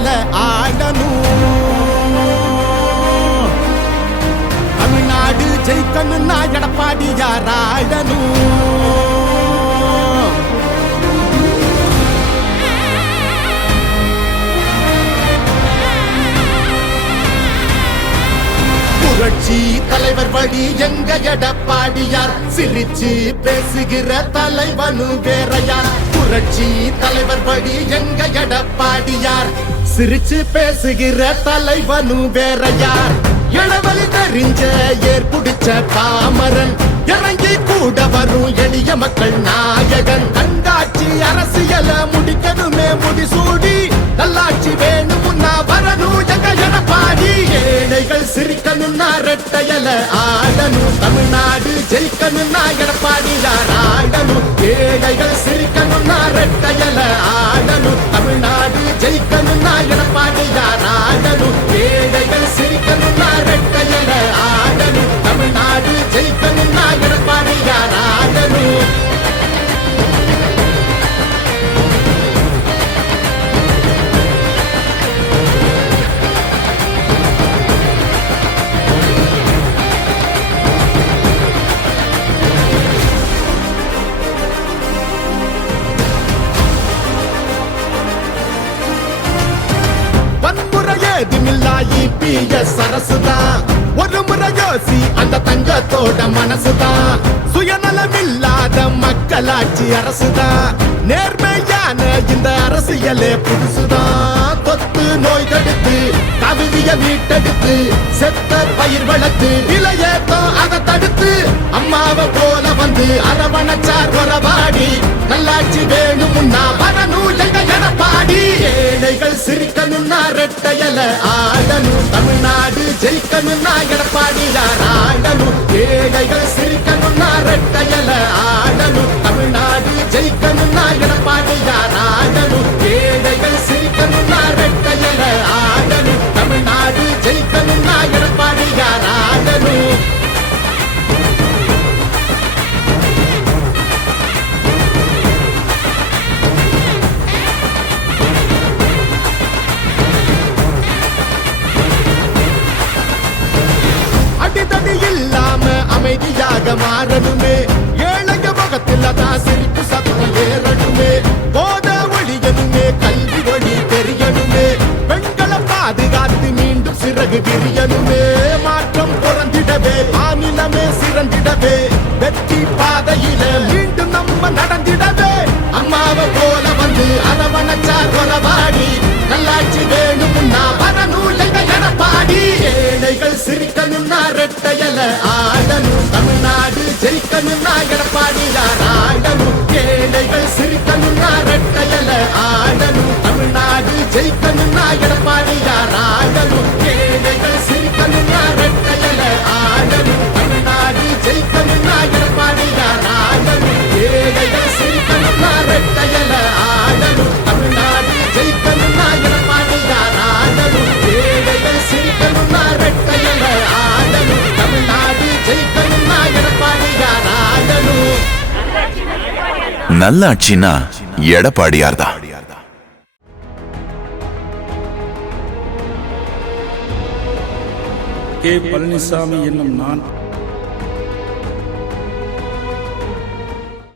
ரெட்டையல ஆடணும். தமிழ்நாடு ஜெயிக்கணும்னா எடப்பாடியார் ஆடணும். புரட்சி தலைவர் வழி எங்க எடப்பாடியார், சிரிச்சு பேசுகிற தலைவனு வேறையார். புரட்சி தலைவர் வழி எங்க எடப்பாடியார், சிரிச்சு பேசுகிற தலைவனு வேறையார். இளவலி தெரிஞ்ச ஏற்புடிச்ச பாமரன், இறங்கி கூட வரும் எளிய மக்கள் நாயகன். கண்காட்சி அரசியல முடிக்கணுமே முடிசூடி, நல்லாட்சி வேணும்னா வரணும் எங்க எடப்பாடி. ஏழைகள் சிரிக்கணும்னா ரெட்டையல ஆடணும். தமிழ்நாடு ஜெயிக்கணும்னா எடப்பாடியார் ஆடணும். ஏழைகள் சிரிக்கணும்னா ரெட்டையல ஆடணும். தமிழ்நாடு ஜெயிக்கணும்னா எடப்பாடியார் ஆடணும். ஏழைகள் சிரிக்கணும்னா ரெட்டையல ஆடணும். தமிழ்நாடு ஜெயிக்கணும்னா எடப்பாடியார் ஆடணும். சரசுதான் ஒரு முறை யோசி, அந்த தங்கத்தோட மனசுதான். சுயநலமில்லாத மக்களாட்சி அரசுதான். நேர்மையான இந்த அரசியலே புதுசுதான். தொத்து நோய் தடுத்து கவிதைய மீட்டெடுத்து, செத்த பயிர் வளர்த்து இளையேத்தம் அதை தடுத்து, அம்மாவை போல வந்து அரவணைச்சார் உறவாடி. நல்லாட்சி வேணும்னா வரணும் எங்க எடப்பாடி. ஏழைகள் சிரிக்கணும்னா ரெட்டையல ஆடணும். தமிழ்நாடு ஜெயிக்கணும்னா எடப்பாடியார் ஆடணும். ஏழைகள் சிரிக்கணும்னா ரெட்டையல ஆடணும். தமிழ்நாடு ஜெயிக்கணும்னா எடப்பாடியார் ஆடணும். ஏழைகள் சிரிக்கணும்னா ரெட்டையல ஆடணும். தமிழ்நாடு ஜெயிக்கணும்னா எடப்பாடியார் ஆடணும். அடிதடி இல்லாம அமைதியாக மாறணுமே, ஏழைய முகத்தில் தான் சிரிப்பு சத்தம் ஏறணுமே. போத ஒழியணுமே, கல்வி வழி தெரியணுமே, பெண்களை பாதுகாத்து மீண்டும் சிறகு விரியணுமே. மாற்றம் புறந்திடவே, மாநிலமே சிறந்திடவே, வெற்றி பாதையில மீண்டும் நம்ம நடந்திடவே. அம்மாவை போல வந்து அரவணைச்சார் உறவாடி. நல்லாட்சி வேணும்னா வரணும் எங்க எடப்பாடி. ஏழைகள் சிரிக்கணும்னா ரெட்டையல ஆடணும். தமிழ்நாடு ஜெயிக்கணும்னா எடப்பாடியார் ஆடணும். ஏழைகள் சிரிக்கணும்னா ரெட்டையல ஆடணும். தமிழ்நாடு ஜெயிக்கணும்னா எடப்பாடியார் ஆடணும். ஏழைகள் சிரிக்கணும்னா ரெட்டையல ஆடணும். தமிழ்நாடு ஜெயிக்கணும்னா எடப்பாடியார் ஆடணும். ஏழைகள் சிரிக்கணும்னா ரெட்டையல ஆடணும். தமிழ்நாடு ஜெயிக்கணும்னா எடப்பாடியார் ஆடணும். ஏழைகள் சிரிக்கணும்னா ரெட்டையல ஆடணும். தமிழ்நாடு ஜெயிக்கணும்னா எடப்பாடியார் ஆடணும். நல்லாட்சினா எடப்பாடியார் தான். கே. பழனிசாமி என்னும் நான்